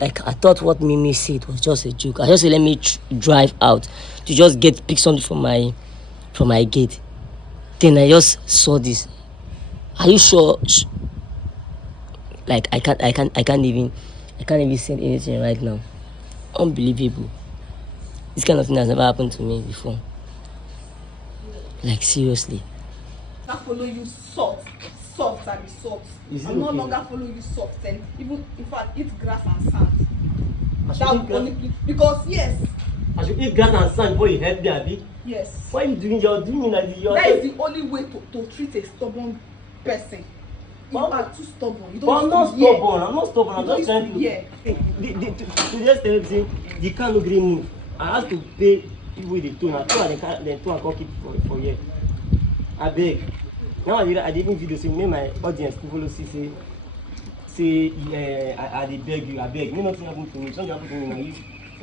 Like I thought what Mimi said was just a joke. I just said let me drive out to just pick something from my gate. Then I just saw this. Are you sure? Like I can't even say anything right now. Unbelievable. This kind of thing has never happened to me before. Like seriously. I follow you soft and be soft. I'm no longer follow you soft and even in fact eat grass and sand. That would only because yes. I should eat grass and sand before you help me, Abi. Yes. Why are you doing? You're doing like you're. That is the only way to treat a stubborn person. You are too stubborn. You don't. But I'm not stubborn. I'm not stubborn. I'm just trying to. Yeah. To just tell you, the car no green move. I have to pay people with the tone. I told them to I keep for here. I beg. Now I did even video so make my audience to follow say I dey beg you. I beg. Me nothing happen to me. Something happen to me now.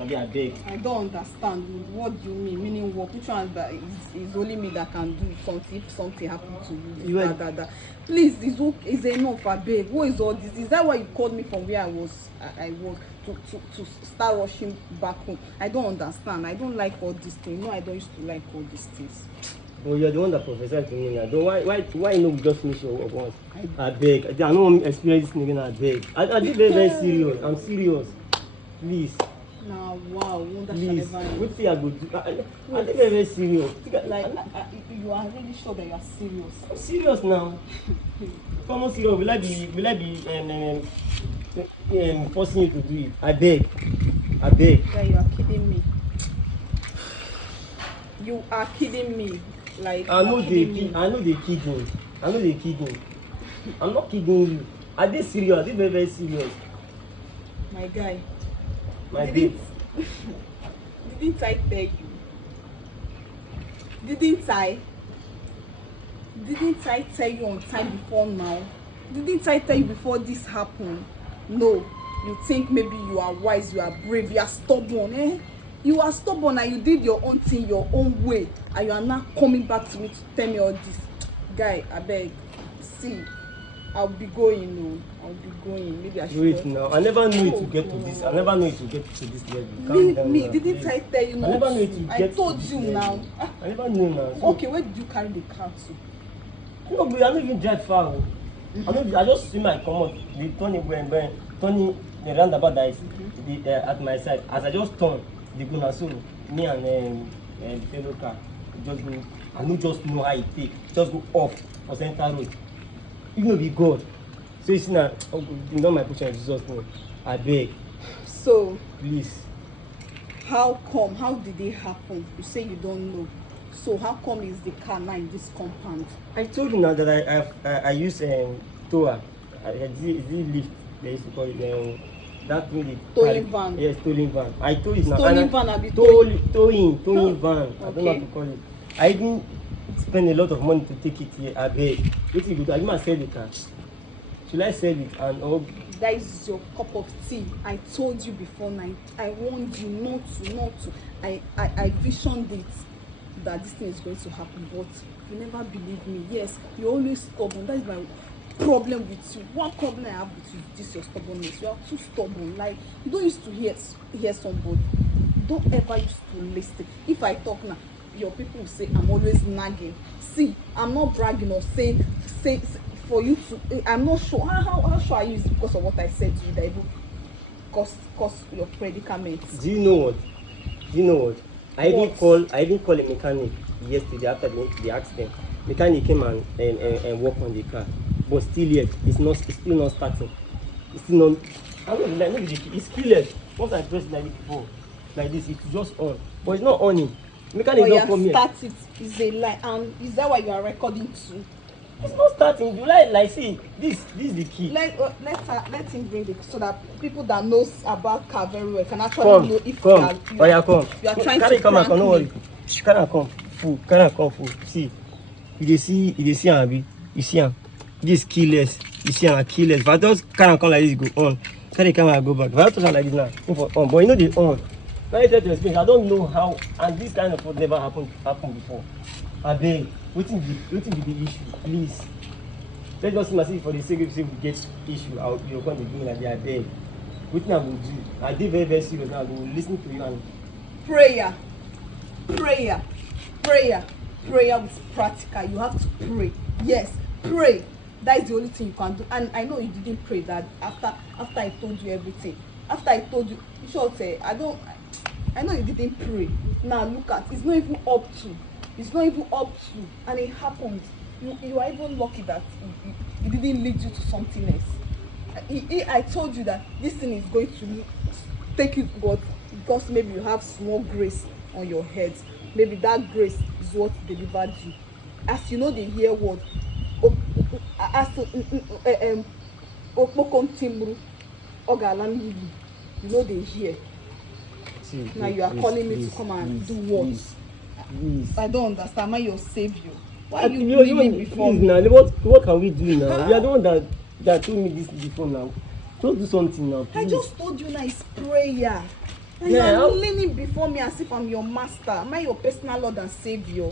You I beg. I don't understand. What do you mean? Meaning what? Which one is only me that can do something if something happens to you? Please, it's enough. I beg. What is all this? Is that why you called me from where I was to start rushing back home? I don't understand. I don't like all these things. No, I don't used to like all these things. Well, you're the one that prophesied to me now. Why no just finish your work once? I beg. I don't want to experience this again. I beg. I did very serious. I'm serious. Please. Now, wow, please. What thing I go do? I did very serious. Like, you are really sure that you are serious? I'm serious now. Come on, serious. Will I be forcing you to do it? I beg. Yeah, you are kidding me. You are kidding me. Like I know they kidding. I'm not kidding you. I did serious. I did very serious. My guy. My babe. Didn't I tell you? Didn't I tell you on time before now? Didn't I tell you before this happened? No. You think maybe you are wise, you are brave, you are stubborn, eh? You are stubborn and you did your own thing your own way, and you are now coming back to me to tell me all this. Guy, I beg. See, I'll be going. No, I'll be going. Maybe I should. Wait now. I never knew it to get to this. I never knew it to get to this level. Leave me. Didn't I tell you? I never knew it to get. I told you now. I never knew now. So, okay, where did you carry the car to? No, but I don't even drive far. I just see my commode. The turning the roundabout that is at my side. As I just turn, they go now. So me and the fellow car just go. I don't just know how it take. Just go off or center road. Even though be God. So you see now, you know my position is Jesus name. I beg. So please. How come? How did it happen? You say you don't know. So how come is the car now in this compound? I told you now that I use tower. Is it lift? They used to call it that thing. Towing van. Yes, towing van. I told you now. Towing van or towing van. I don't know how to call it. I didn't spend a lot of money to take it here. I beg. What you do? I didn't sell the car. Should I sell it and all? That is your cup of tea. I told you before night. I warned you not to. I visioned it that this thing is going to happen, but you never believe me. Yes, you're always stubborn. That is my problem with you. One problem I have with you is this your stubbornness. You are too stubborn. Like you don't used to hear somebody. You don't ever used to listen. If I talk now, your people will say I'm always nagging. See, I'm not bragging or saying for you to. I'm not sure. How sure are you? Is because of what I said to you that it will cause your predicament. Do you know what? I even call a mechanic yesterday after the accident. Mechanic came and worked on the car, but still yet it's still not starting. It's still not. I don't know, like it's keyless. Once I press like this, it's just on, but it's not on. Mechanic don't come here. Start it is a lie, and is that why you are recording too? It's not starting. You like see this is the key. Let him bring it so that people that knows about car very well can actually know if you are trying to prank me. No worry. Come full. See, you see Abi. You see him. This keyless. You see him keyless. If I just come like this, go on. Carry camera go back. If I touch like this now, on. But you know they on. Now you try to explain. I don't know how, and this kind of thing never happened before. I beg. Waiting be the issue, please. Let's just see for the sake of we get issue. You're going to do me like that. I beg. wetin I go do? I dey very very serious now. I go lis ten to you and prayer prayer prayer prayer with practical. You have to pray. Yes, pray. That is the only thing you can do. And I know you didn't pray that after I told you everything. After I told you, you should say I know you didn't pray. Now look at, it's not even up to, and it happened. You are even lucky that it didn't lead you to something else. I told you that this thing is going to take you, but because maybe you have small grace on your head, maybe that grace is what delivered you. As you know, the hear word, as okpoko timbru ogala mmiri, you know they hear. see. Now you are calling me to come and do what? Please. I don't understand. Am I your savior? Why are you You kneeling before me? now, what can we do now? You are the one that told me this before now. Don't do something now, please. I just told you now it's prayer. And Yeah, you are leaning before me as if I'm your master. Am I your personal Lord and Savior?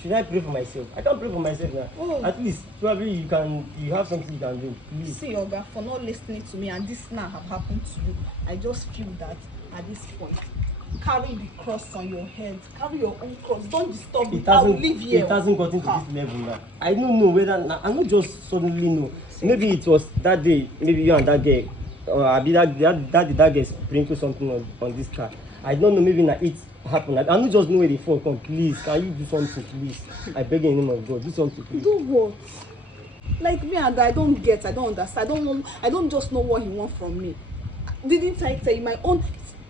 Should I pray for myself? I can't pray for myself now. Oh. At least probably you have something you can do. Please. See, Oga, for not listening to me, and this now have happened to you, I just feel that at this point, carry the cross on your head. Carry your own cross. Don't disturb me. I will live here. It hasn't gotten to this level now. I don't know whether I don't just suddenly know. Maybe it was that day. Maybe you and that girl, or that girl sprinkle something on this car. I don't know. Maybe now it happened. I don't just know where the phone come. Please, can you do something, please? I beg in the name of God, do something, please. Do what? Like me, and I don't get. I don't understand. I don't just know what he wants from me. Didn't I tell you my own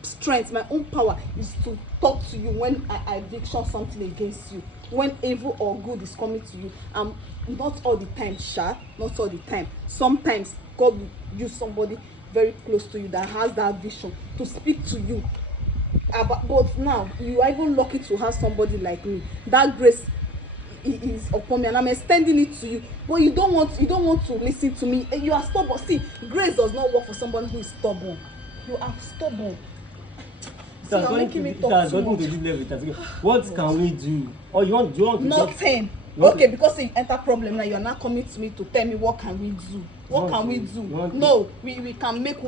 strength, my own power is to talk to you when I addiction something against you, when evil or good is coming to you. Not all the time, not all the time. Sometimes God will use somebody very close to you that has that vision to speak to you. But now you are even lucky to have somebody like me. That grace is upon me, and I'm extending it to you. But you don't want to listen to me. You are stubborn. See, grace does not work for somebody who is stubborn. You are stubborn. See, you're making me talk too much. What can we do? Or you want to nothing. Okay, because you enter problem now, you are not coming to me to tell me what can we do. What can we do? No, we can make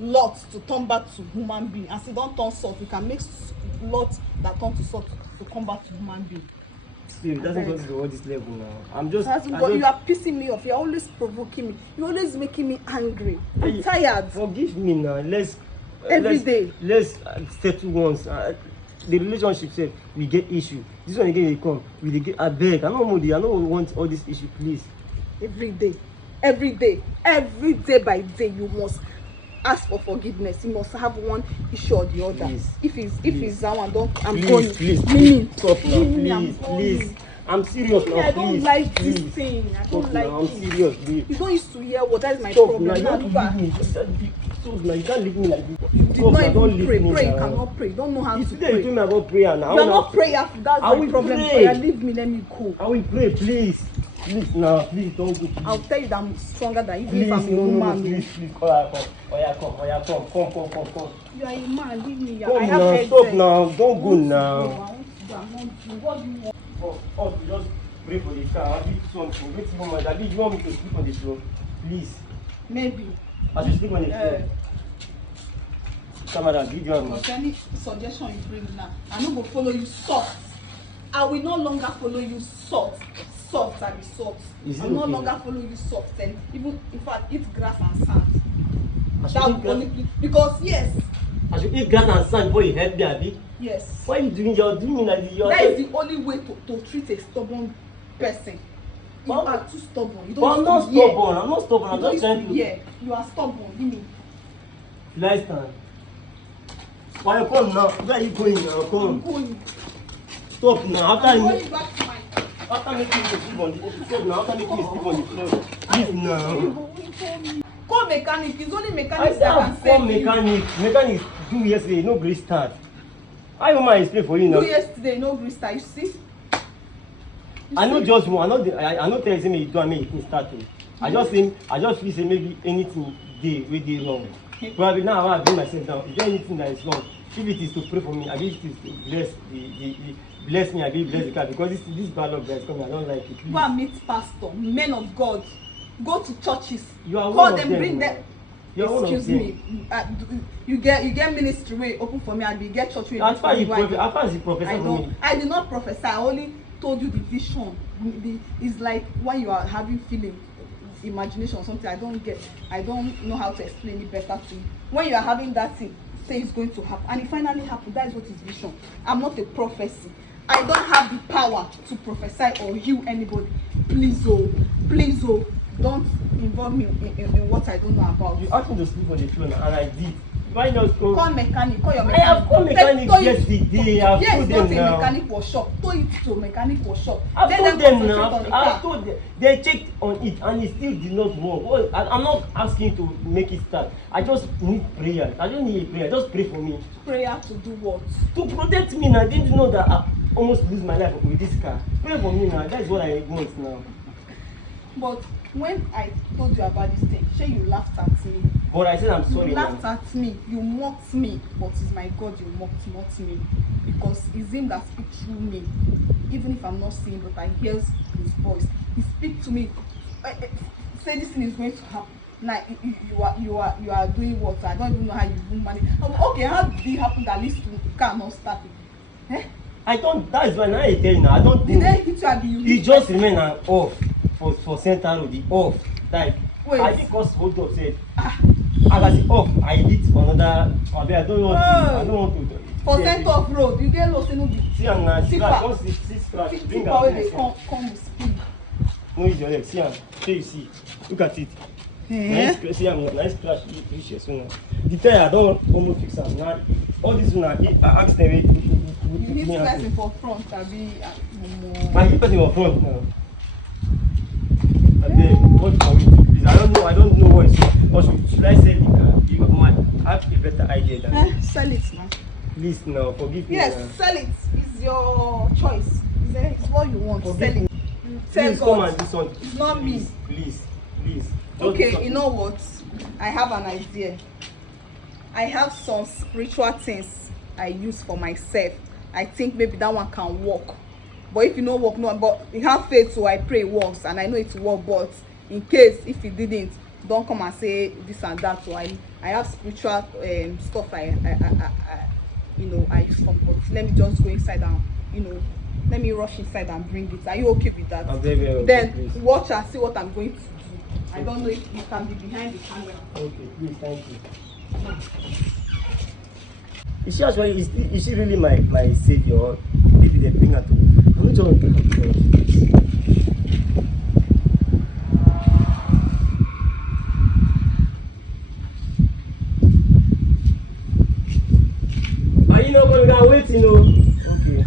lots to turn back to human being. As it don't turn salt, we can make lots that turn to salt to come back to human being. See, it doesn't go to all this level now. You are pissing me off. You're always provoking me. You're always making me angry. I'm tired. Forgive me now. Let's settle once. The relationship said we get issue. This one again they come. We get I beg. I don't want all this issue, please. Every day by day, you must ask for forgiveness. You must have one issue or the other. Please, if it's that one, I'm please, going. Please, stop now, please. I'm serious now, I don't like this thing. I don't like it. I'm serious, please. You don't used to hear what that is my Stop problem. now, you Now, don't look leave me. Stop now, you can't leave me like this. you did Stop not now, don't even leave pray. me Pray, you now. cannot pray. You don't know how to Today you pray. told me about prayer now. You are not prayerful. That's I my will problem. pray. Prayer, leave me. Let me go. I will pray, please. Please now, please don't go. Please. I'll tell you that I'm stronger than even Please, if I'm a no, woman. please. Come. You are a man. Leave me. Come I have now, headache. stop now. Don't go I now. want to go. What do you want? To just pray for the car. I need something. Wait a moment. Abi, you want me to sleep on the floor? Please. Maybe. I should sleep on the floor. Camera, give you one. But any suggestion you bring now, I no go follow you soft. I will no longer follow you soft. Soft and soft. Is it I will okay? no longer follow you soft, and even in fact eat grass and sand. I should That eat will grass. only because yes. I should eat grass and sand before you help me, Abi. Yes. Why you doing? You're doing me like this. That is the only way to treat a stubborn person. You But- are too stubborn. You But I'm don't not used to hear. stubborn. I'm not stubborn. You I'm don't just used trying to to. hear. You are stubborn. Give me. Let's stand. Why you come now? Where are you going now? I'm Come. going. Stop now. I'm going back to my. After making you sleep on the stop now. After making you sleep on the floor. Leave now. Call mechanic. It's only I mechanics said that I'm can call save you. mechanic do yesterday, no gree start. I want my explain for you now. Do yesterday, no green star. You see? I know just one. I know tell you say me you do and me you start to. I just feel say maybe anything wey dey wrong. Probably now I bring myself down. Is there anything that is wrong? If it is to pray for me, I be it is to bless me, I be bless the car because this bad luck that is coming, I don't like it. Go and meet pastor, men of God. go to churches, You are call one of them, them, bring no. them. You are one of Excuse them. me, you get ministry way open for me, and you get church way As open far for as me. you Why as far as you professor I for don't. me. I did not prophesy. I only told you the vision. It's like when you are having feeling, imagination or something. I don't know how to explain it better to you. When you are having that thing, say it's going to happen, and it finally happened. That is what is vision. I'm not a prophecy. I don't have the power to prophesy or heal anybody. Please don't involve me in what I don't know about. You asked me to sleep on the floor and I did. Why not go? Call mechanic, call your I mechanic. have called mechanics yesterday. I've Yes, told not them a now. mechanic workshop. Tow it to a mechanic workshop. I've Let told them them concentrate now. on the I've car. told them. They checked on it and it still did not work. I'm not asking you to make it start. I just need prayer. I don't need a prayer. Just pray for me. Prayer to do what? To protect me now. Didn't you know that I almost lose my life with this car? Pray for me now. That is what I want now. But when I told you about this thing, sure you laughed at me. But I said I'm sorry You laughed now. at me, you mocked me, but it's my God you mocked, not me. Because it's him that speaks through me. Even if I'm not seeing, but I hear his voice. He speaks to me. Say this thing is going to happen. Now you are doing what? I don't even know how you do manage. Okay, how did it happen that leads to the car not starting? Eh? I don't. That is why now I tell you now. I don't Did know. they hit you at the It just remain an off for center road. The off. Like Wait. I think us hold up said. As I say off, I hit another. I don't want to. I don't want to. For center of road, you get lost in the. See am now. Scratch. Just see scratch. Bring am. People they come with speed. No use your leg. See am. Shey you see. Look at it. Nice. See am. Nice scratch. Reach here so now. The tire I don almost fix am. Now all this one I ask them. You hit person for front, abi. I hit person for front now. Abeg, what can we do please? I don't know what is. Or should I sell the car? You might have a better idea than me. Sell it now. Please now, forgive me. Yes, sell it. It's your choice. It's what you want. Forgive Sell me. it. Tell Please God. come and do something. It's not me. Please. Just do Okay, something. you know what? I have an idea. I have some spiritual things I use for myself. I think maybe that one can work. But if you know work, no. But you have faith, so I pray it works, and I know it will work. But in case if it didn't, don't come and say this and that. So I have spiritual stuff I use from. But let me just go inside and let me rush inside and bring it. Are you okay with that? I'm very okay, Then please. watch and see what I'm going to do. I don't know if you can be behind the camera. Okay, please, thank you. Is she actually is she really my savior? Maybe they bring her to. I'm just going to bring her to. Are you not going to wait, Okay.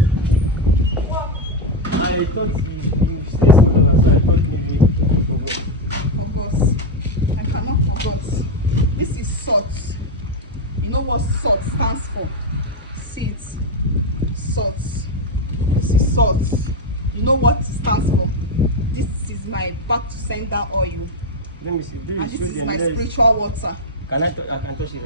Well, I thought you say something, so I thought maybe. forgot. I cannot forget. This is salt. You know what salt stands for? See it. Salt. This is salt. You know what it stands for? This is my back to sender oil. Let me see. And this is my spiritual water. I can touch it.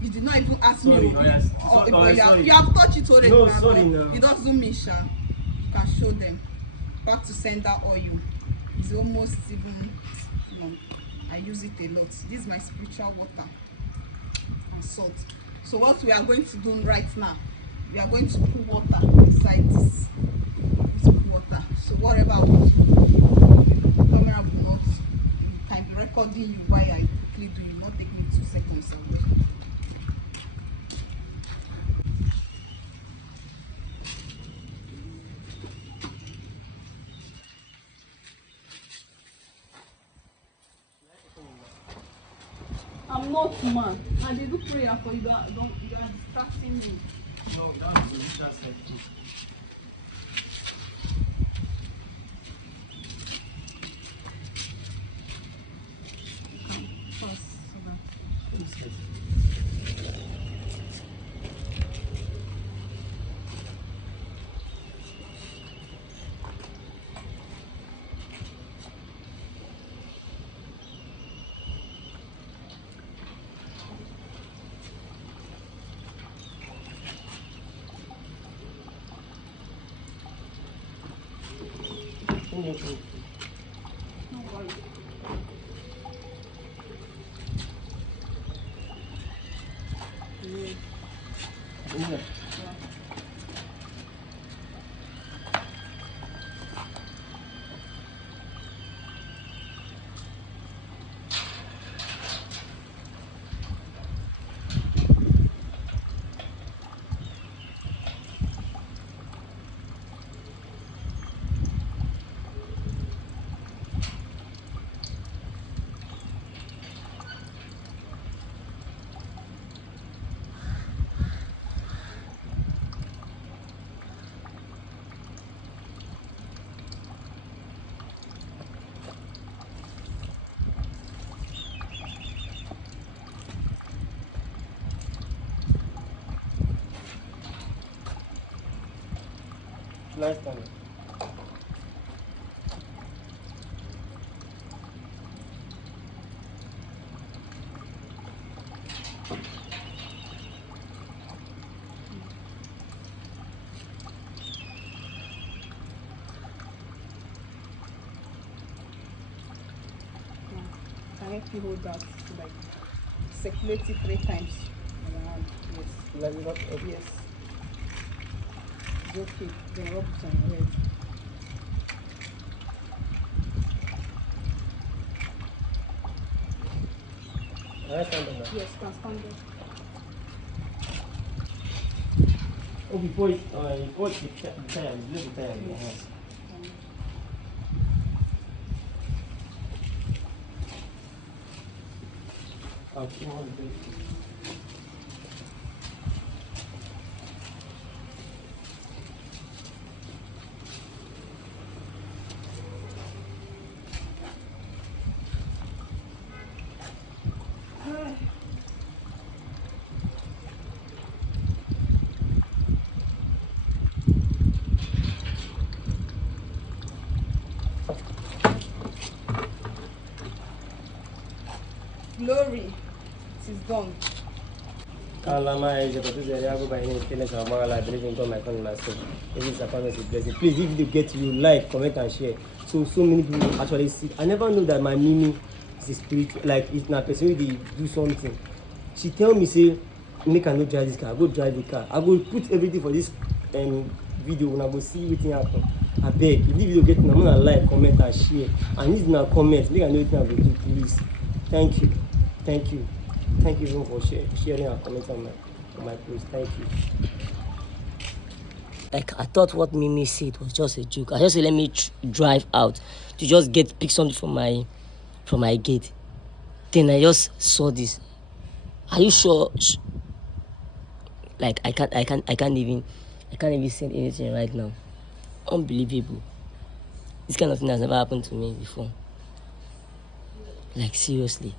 You did not even ask Sorry, me. oh, yes. But Sorry. you have touched it already. No, man, sorry, but no. it doesn't mean, Sha. You can show them. Back to sender oil. It's almost even, I use it a lot. This is my spiritual water and salt. So what we are going to do right now, we are going to put water inside this. Water. So whatever I want to do, the camera will not, can be recording you while I quickly do it. Not take me 2 seconds away. I'm not man. I did do prayer for you. You are distracting me. No, that's the spiritual side too. Pause, so that- No worry. Nice time. Now, can help you hold that to like circulate it 3 times around. Yes. Like you got Yes. It's okay. Then rub it on your head. nice time now. Yes, can stand up. Oh, before it, before the time, leave the time. Yes. I'll keep on doing it. Glory. It is done. Kalama is a producer. I go by any feelings of moral. I believe in God, my friend, myself. If it's a promise, it's a blessing. Please, if you get you like, comment, and share. So many people actually see. I never knew that my Mimi is a spirit. Like, it's not a person who dey do something. She tell me, say, make I no drive this car. I go drive the car. I go put everything for this video. When I go see wetin happen. I beg, if this video get me, I'm gonna like, comment, and share. And if na comment, make I know wetin I go do, please. Thank you. Thank you. Thank you everyone for sharing and commenting on my post. Thank you. Like I thought what Mimi said was just a joke. I just said let me drive out to just pick something from my gate. Then I just saw this. Are you sure? Like I can't even send anything right now. Unbelievable. This kind of thing has never happened to me before. Like seriously.